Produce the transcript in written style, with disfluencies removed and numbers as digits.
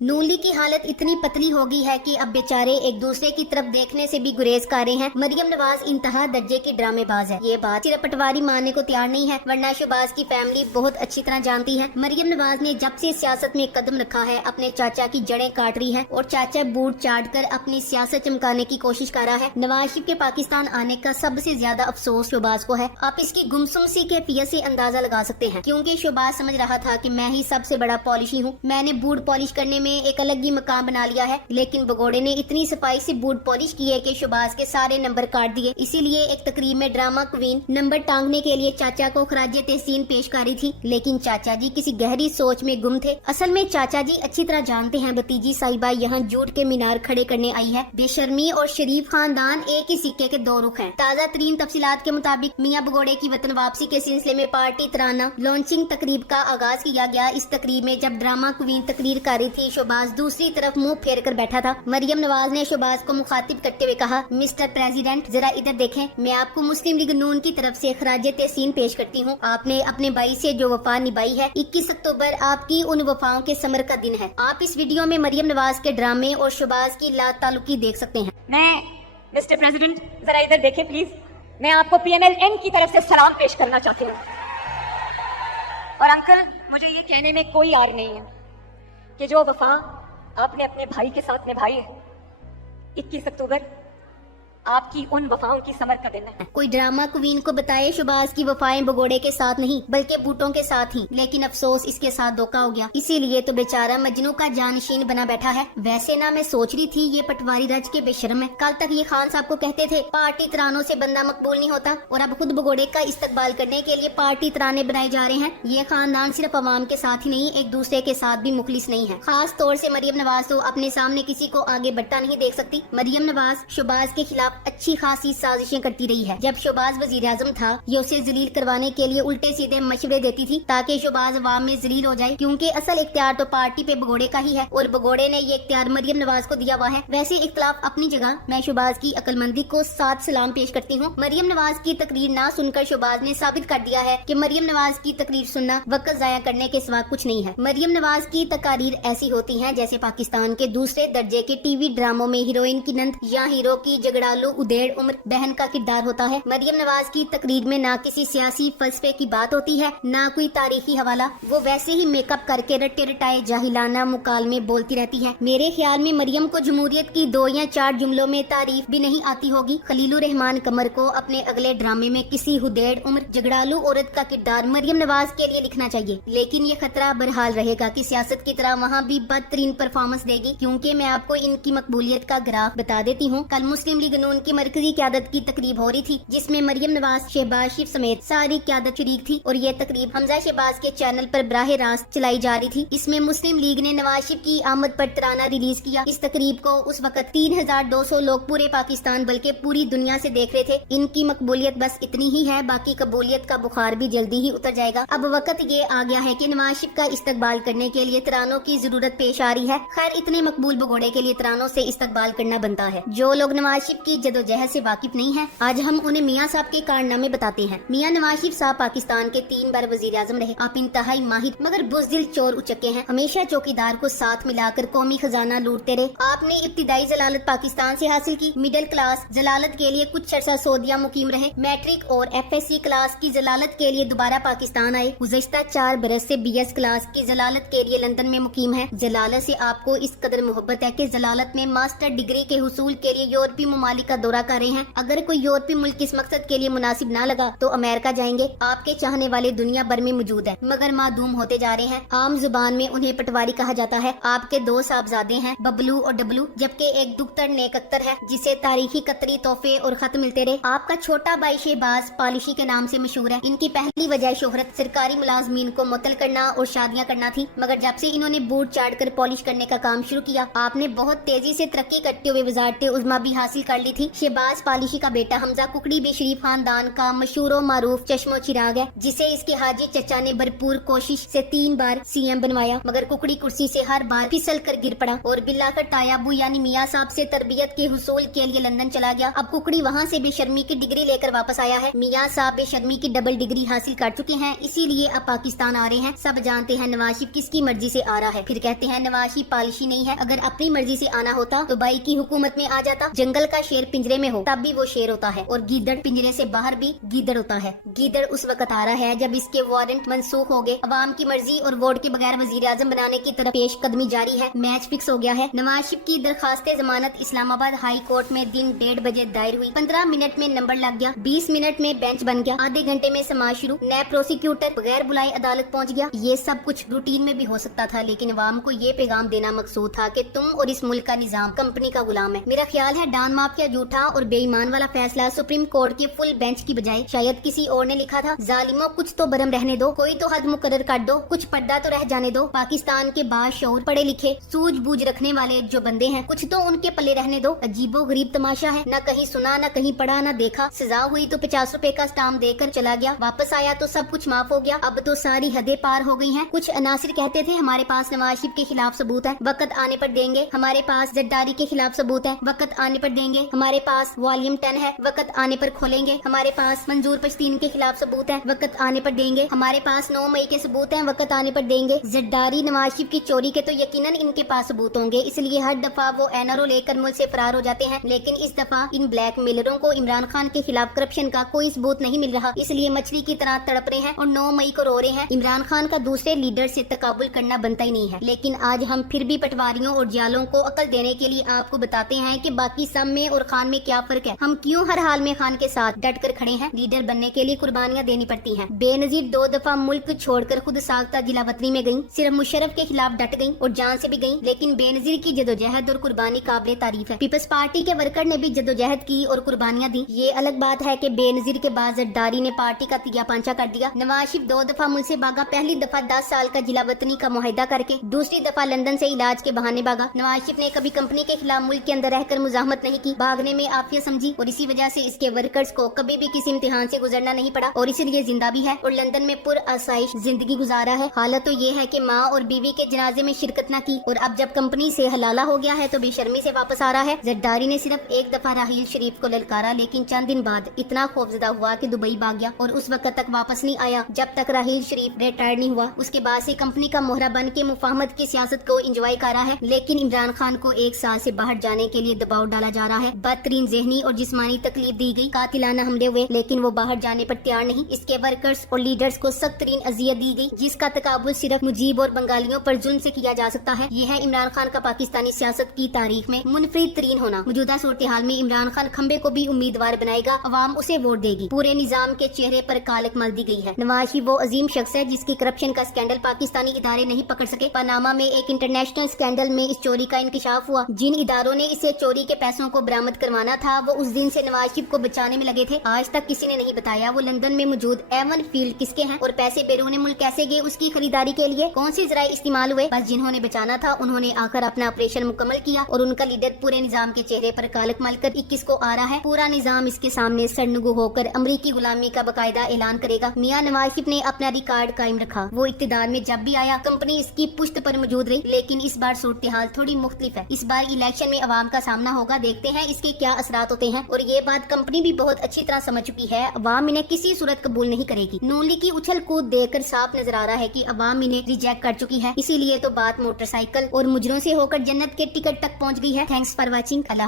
नून league की हालत इतनी पतली हो गई है कि अब बेचारे एक दूसरे की तरफ देखने से भी गुरेज कर रहे हैं। मरियम नवाज इंतहा दर्जे की ड्रामेबाज है। ये बात सिर्फ पटवारी मानने को तैयार नहीं है, वरना शहबाज की फैमिली बहुत अच्छी तरह जानती है। मरियम नवाज ने जब से सियासत में कदम रखा है अपने चाचा की जड़ें काट रही है और चाचा बूट चाट कर अपनी सियासत चमकाने की कोशिश कर रहा है। नवाज शरीफ के पाकिस्तान आने का सबसे ज्यादा अफसोस शहबाज को है। आप इसकी गुमसुम सी कैफियत से अंदाजा लगा सकते हैं, क्योंकि शहबाज समझ रहा था कि मैं ही सबसे बड़ा पॉलिशी हूँ, मैंने बूट पॉलिश करने में एक अलग ही मकाम बना लिया है। लेकिन भगोड़े ने इतनी सफाई से बूट पॉलिश की है कि शहबाज के सारे नंबर काट दिए। इसीलिए एक तकरीब में ड्रामा क्वीन नंबर टांगने के लिए चाचा को खराजे तहसीन पेश कर रही थी, लेकिन चाचा जी किसी गहरी सोच में गुम थे। असल में चाचा जी अच्छी तरह जानते हैं भतीजी साहिबा यहाँ झूठ के मीनार खड़े करने आई है। बेशर्मी और शरीफ खानदान एक ही सिक्के के दो रुख हैं। ताज़ा तरीन तफसीलात के मुताबिक मियां भगोड़े की वतन वापसी के सिलसिले में पार्टी तराना लॉन्चिंग तकरीब का आगाज किया गया। इस तकरीब में जब ड्रामा क्वीन तकरीर कर रही थी, शहबाज दूसरी तरफ मुंह फेर कर बैठा था। मरियम नवाज ने शहबाज को मुखातिब करते हुए कहा, मिस्टर प्रेसिडेंट जरा इधर देखें, मैं आपको मुस्लिम लीग नून की तरफ से खराजे तहसीन पेश करती हूँ। आपने अपने भाई से जो वफा निभाई है, 21 अक्टूबर आपकी उन वफाओं के समर का दिन है। आप इस वीडियो में मरियम नवाज के ड्रामे और शहबाज की लाताल्लुकी देख सकते हैं। मैं मिस्टर प्रेसिडेंट जरा इधर देखें प्लीज, मैं आपको PNLN की तरफ से सलाम पेश करना चाहती हूँ। और अंकल, मुझे ये कहने में कोई आर नहीं है कि जो वफा आपने अपने भाई के साथ निभाई है, 21 अक्टूबर आपकी उन वफाओं की समर का दिन है। कोई ड्रामा क्वीन को बताए शहबाज की वफाएं भगोड़े के साथ नहीं बल्कि बूटों के साथ ही, लेकिन अफसोस इसके साथ धोखा हो गया। इसीलिए तो बेचारा मजनू का जानशीन बना बैठा है। वैसे ना मैं सोच रही थी ये पटवारी रज के बेशर्म है। कल तक ये खान साहब को कहते थे पार्टी तरानों से बंदा मकबूल नहीं होता, और अब खुद भगोड़े का इस्तकबाल करने के लिए पार्टी तराने बनाए जा रहे हैं। ये खानदान सिर्फ अवाम के साथ ही नहीं, एक दूसरे के साथ भी मुखलिस नहीं है। खास तौर से मरियम नवाज तो अपने सामने किसी को आगे बढ़ता नहीं देख सकती। मरियम नवाज शहबाज के खिलाफ अच्छी खासी साजिशें करती रही है। जब शहबाज वजीर आजम था, ये उसे जलील करवाने के लिए उल्टे सीधे मशवरे देती थी ताकि शहबाज अवाम में जलील हो जाए, क्योंकि असल इख्तियार तो पार्टी पे भगोड़े का ही है और भगोड़े ने ये इख्तियार मरियम नवाज को दिया हुआ है। वैसे इख्तिलाफ अपनी जगह, मैं शहबाज की अक्लमंदी को साथ सलाम पेश करती हूँ। मरियम नवाज की तकरीर ना सुनकर शहबाज ने साबित कर दिया है कि मरियम नवाज की तकरीर सुनना वक्त जाया करने के सिवा कुछ नहीं है। मरियम नवाज की तकारीर ऐसी होती है जैसे पाकिस्तान के दूसरे दर्जे के टीवी ड्रामों में हीरोइन की नंद या हीरो की झगड़ालू उदेड़ उम्र बहन का किरदार होता है। मरियम नवाज की तकरीर में ना किसी सियासी फलसफे की बात होती है, ना कोई तारीखी हवाला। वो वैसे ही मेकअप करके रट्टे रटाए जाहिलाना मुकालमे बोलती रहती है। मेरे ख्याल में मरियम को जमहूरियत की 2 या 4 जुमलों में तारीफ भी नहीं आती होगी। खलीलुर रहमान कमर को अपने अगले ड्रामे में किसी हुदैड़ उम्र झगड़ालू औरत का किरदार मरियम नवाज के लिए लिखना चाहिए, लेकिन ये खतरा बहरहाल रहेगा कि सियासत की तरह वहाँ भी बदतरीन परफॉर्मेंस देगी। क्योंकि मैं आपको इनकी मकबूलियत का ग्राफ बता देती हूँ। कल मुस्लिम लीग नून की मरकजी क़यादत की तकरीब हो रही थी, जिसमें मरियम नवाज, शहबाज शरीफ समेत सारी क़यादत शरीक थी, और ये तकरीब हमजा शहबाज के चैनल पर बराह रास्त चलाई जा रही थी। इसमें मुस्लिम लीग ने नवाज शरीफ की आमद पर तराना रिलीज किया। इस तकरीब को उस वक्त 3200 लोग पूरे पाकिस्तान बल्कि पूरी दुनिया से देख रहे थे। इनकी मकबूलियत बस इतनी ही है, बाकी कबूलियत का बुखार भी जल्दी ही उतर जाएगा। अब वक्त ये आ गया है कि नवाज शरीफ का इस्तकबाल करने के लिए तरानों की जरूरत पेश आ रही है। खैर, इतने मकबूल भगोड़े के लिए तरानों से इस्तकबाल करना बनता है। जो लोग नवाज शरीफ की जदोजहद से वाकिफ नहीं है, आज हम उन्हें मियाँ साहब के कारनामे बताते हैं। मियाँ नवाज शरीफ साहब पाकिस्तान के 3 बार वजीर आजम रहे। आप इंतहाई माहिर मगर बुज़दिल चोर उचक्के हैं। हमेशा चौकीदार को साथ मिलाकर कौमी खजाना लूटते रहे। आपने इब्तिदाई जलालत पाकिस्तान से हासिल की, मिडिल क्लास जलालत के लिए कुछ अरसा सऊदीया मुकीम रहे, मैट्रिक और FSC क्लास की जलालत के लिए दोबारा पाकिस्तान आए। गुज़श्ता 4 बरस से BS क्लास की जलालत के लिए लंदन में मुकीम है। जलालत से आपको इस कदर मोहब्बत है कि जलालत में मास्टर डिग्री के हुसूल के लिए यूरोपीय ममालिक का दौरा कर रहे हैं। अगर कोई यूरोपीय मुल्क इस मकसद के लिए मुनासिब ना लगा तो अमेरिका जाएंगे। आपके चाहने वाले दुनिया भर में मौजूद है, मगर मादूम होते जा रहे हैं। आम जुबान में उन्हें पटवारी कहा जाता है। आपके 2 साहबजादे हैं, बबलू और डबलू, जबकि एक दुख्तर नेक अख्तर है जिसे तारीखी कतरी तोहफे और खत मिलते रहे। आपका छोटा भाई शहबाज पॉलिशी के नाम से मशहूर है। इनकी पहली वजह शोहरत सरकारी मुलाजमीन को मुअत्तल करना और शादियां करना थी, मगर जब से इन्होंने बूट चाट कर पॉलिश करने का काम शुरू किया, आपने बहुत तेजी से तरक्की करते हुए वजारत उज़्मा भी हासिल कर ली थी। शहबाज पॉलिशी का बेटा हमजा कुकड़ी भी शरीफ खानदान का मशहूर और मारूफ चश्मो चिराग है, जिसे इसके हाजी चचा ने भरपूर कोशिश से 3 बार सीएम बनवाया, मगर कुकड़ी कुर्सी से हर बार फिसल कर गिर पड़ा और बिल्लाकर तायाबू यानी मियाँ साहब से तरबियत के हुसूल के लिए लंदन चला गया। अब कुकड़ी वहाँ से बेशर्मी की डिग्री लेकर वापस आया है। मियाँ साहब बेशर्मी की डबल डिग्री हासिल कर चुके हैं, इसीलिए अब पाकिस्तान आ रहे हैं। सब जानते हैं नवाज शरीफ किसकी मर्जी से आ रहा है, फिर कहते हैं नवाज शरीफ पॉलिशी नहीं है। अगर अपनी मर्जी से आना होता तो भाई की हुकूमत में आ जाता। जंगल का शेर पिंजरे में हो तब भी वो शेर होता है, और गीदड़ पिंजरे से बाहर भी गीदड़ होता है। गीदड़ उस वक्त आ रहा है जब इसके वारंट मनसूख हो गए। अवाम की मर्जी और वोट के बगैर वजीर आजम बनाने की तरफ पेश कदमी जारी है। मैच फिक्स हो गया है। नवाज शरीफ की दरखास्त जमानत इस्लामाबाद हाई कोर्ट में दिन 1:30 बजे दायर हुई। 15 मिनट में नंबर लग गया, 20 मिनट में बेंच बन गया, आधे घंटे में समाज शुरू, नए प्रोसिक्यूटर बगैर बुलाए अदालत पहुंच गया। ये सब कुछ रूटीन में भी हो सकता था, लेकिन अवाम को ये पैगाम देना मकसूद था कि तुम और इस मुल्क का निजाम कंपनी का गुलाम है। मेरा ख्याल है डान माफिया झूठा और बेईमान वाला फैसला सुप्रीम कोर्ट के फुल बेंच की बजाय शायद किसी और ने लिखा था। जालिमों कुछ तो बरम रहने दो, कोई तो हद मुकर्रर कर दो, कुछ पर्दा तो रह जाने दो। पाकिस्तान के बाशऊर पढ़े लिखे सूझबूझ रखने वाले जो बंदे हैं, कुछ तो उनके पल्ले रहने दो। अजीबो गरीब तमाशा है, न कहीं सुना, न कहीं पढ़ा, न देखा। सजा हुई तो 50 रुपए का स्टाम्प देकर चला गया, वापस आया तो सब कुछ माफ हो गया। अब तो सारी हदें पार हो गई हैं। कुछ अनासिर कहते थे हमारे पास नवाज शरीफ के खिलाफ सबूत है, वक्त आने पर देंगे। हमारे पास जरदारी के खिलाफ सबूत है, वक्त आने पर देंगे। हमारे पास वॉल्यूम 10 है, वक्त आने पर खोलेंगे। हमारे पास मंजूर पश्तीन के खिलाफ सबूत है, वक्त आने पर देंगे। हमारे पास 9 मई के सबूत हैं, वक्त आने पर देंगे। जरदारी नवाज शरीफ की चोरी के तो यकीनन इनके पास सबूत होंगे, इसलिए हर दफा वो एनआरओ लेकर मुल्क से फरार हो जाते हैं। लेकिन इस दफा इन ब्लैक मेलरों को इमरान खान के खिलाफ करप्शन का कोई सबूत नहीं मिल रहा, इसलिए मछली की तरह तड़प रहे हैं और 9 मई को रो रहे हैं। इमरान खान का दूसरे लीडर से तकाबुल करना बनता ही नहीं है। लेकिन आज हम फिर भी पटवारियों और जालों को अकल देने के लिए आपको बताते हैं कि बाकी सब में और खान में क्या फर्क है। हम क्यों हर हाल में खान के साथ डट कर खड़े हैं। लीडर बनने के लिए कुर्बानियां देनी पड़ती हैं। बेनजीर 2 दफा मुल्क छोड़कर खुद साख्ता जिला वतनी में गई, सिर्फ मुशर्रफ के खिलाफ डट गई और जान से भी गई। लेकिन बेनजीर की जदोजहद और कुर्बानी काबिल तारीफ है। पीपल्स पार्टी के वर्कर ने भी जदोजहद की और कुर्बानियां दी। ये अलग बात है कि बेनजीर के बाद जरदारी ने पार्टी का तिया पांचा कर दिया। नवाज शरीफ 2 दफा मुल्क से भागा, पहली दफा 10 साल का जिला वतनी का मुआहिदा करके, दूसरी दफा लंदन से इलाज के बहाने भागा। नवाज शरीफ ने कभी कंपनी के खिलाफ मुल्क के अंदर रहकर मुजाहमत नहीं की, भागने में आफियत समझी और इसी वजह से इसके वर्कर्स को कभी भी किसी इम्तिहान से गुजरना नहीं पड़ा और इसीलिए जिंदा भी है और लंदन में पुर आसाइश जिंदगी गुजारा है। हालत तो ये है कि माँ और बीवी के जनाजे में शिरकत न की और अब जब कंपनी से हलाला हो गया है तो बेशर्मी से वापस आ रहा है। जरदारी ने सिर्फ एक दफा राहील शरीफ को ललकारा, लेकिन चंद दिन बाद इतना खौफजदा हुआ कि दुबई भाग गया और उस वक्त तक वापस नहीं आया जब तक राहील शरीफ रिटायर नहीं हुआ। उसके बाद से कंपनी का मोहरा बन के मुफाहमत की सियासत को एंजॉय कर रहा है। लेकिन इमरान खान को 1 साल से बाहर जाने के लिए दबाव डाला जा रहा है। बदतरीन ज़हनी और जिस्मानी तकलीफ दी गई, कातिलाना हमले हुए, लेकिन वो बाहर जाने पर तैयार नहीं। इसके वर्कर्स और लीडर्स को सख्त तरीन अजियत दी गई, जिसका तकाबुल सिर्फ मुजीब और बंगालियों पर जुल्म से किया जा सकता है। ये है इमरान खान का पाकिस्तानी सियासत की तारीख में मुनफरिद तरीन होना। मौजूदा सूरत हाल में इमरान खान खंबे को भी उम्मीदवार बनाएगा, अवाम उसे वोट देगी। पूरे निजाम के चेहरे पर कालक मल दी गई है। नवाज शरीफ वो अजीम शख्स है जिसकी करप्शन का स्कैंडल पाकिस्तानी इदारे नहीं पकड़ सके। पनामा में एक इंटरनेशनल स्कैंडल में इस चोरी का इंकशाफ हुआ। जिन इदारों ने इसे चोरी के पैसों को बरामद करवाना था वो उस दिन से नवाज शरीफ को बचाने में लगे थे। आज तक किसी ने नहीं बताया वो लंदन में मौजूद एवन फील्ड किसके हैं और पैसे बैरून मुल्क कैसे गए उसकी खरीदारी के लिए, कौन से जराए इस्तेमाल हुए। बस जिन्होंने बचाना था उन्होंने आकर अपना ऑपरेशन मुकम्मल किया और उनका लीडर पूरे निजाम के चेहरे पर कालक मलकर 21 को आ रहा है। पूरा निजाम इसके सामने सरनगू होकर अमरीकी गुलामी का बकायदा ऐलान करेगा। मियां नवाज शरीफ ने अपना रिकॉर्ड कायम रखा। वो इक्तिदार में जब भी आया कंपनी इसकी पुश्त पर मौजूद रही, लेकिन इस बार सूरत हाल थोड़ी मुख्तलिफ है। इस बार इलेक्शन में अवाम का सामना होगा, देखते हैं इसके क्या असरात होते हैं। और ये बात कंपनी भी बहुत अच्छी तरह समझ चुकी है, अवाम इन्हें किसी सूरत कबूल नहीं करेगी। नून लीग की उछल कूद देखकर साफ नजर आ रहा है कि अवाम इन्हें रिजेक्ट कर चुकी है। इसीलिए तो बात मोटरसाइकिल और मुजरों से होकर जन्नत के टिकट तक पहुंच गई है। Thanks for watching. अल्लाह।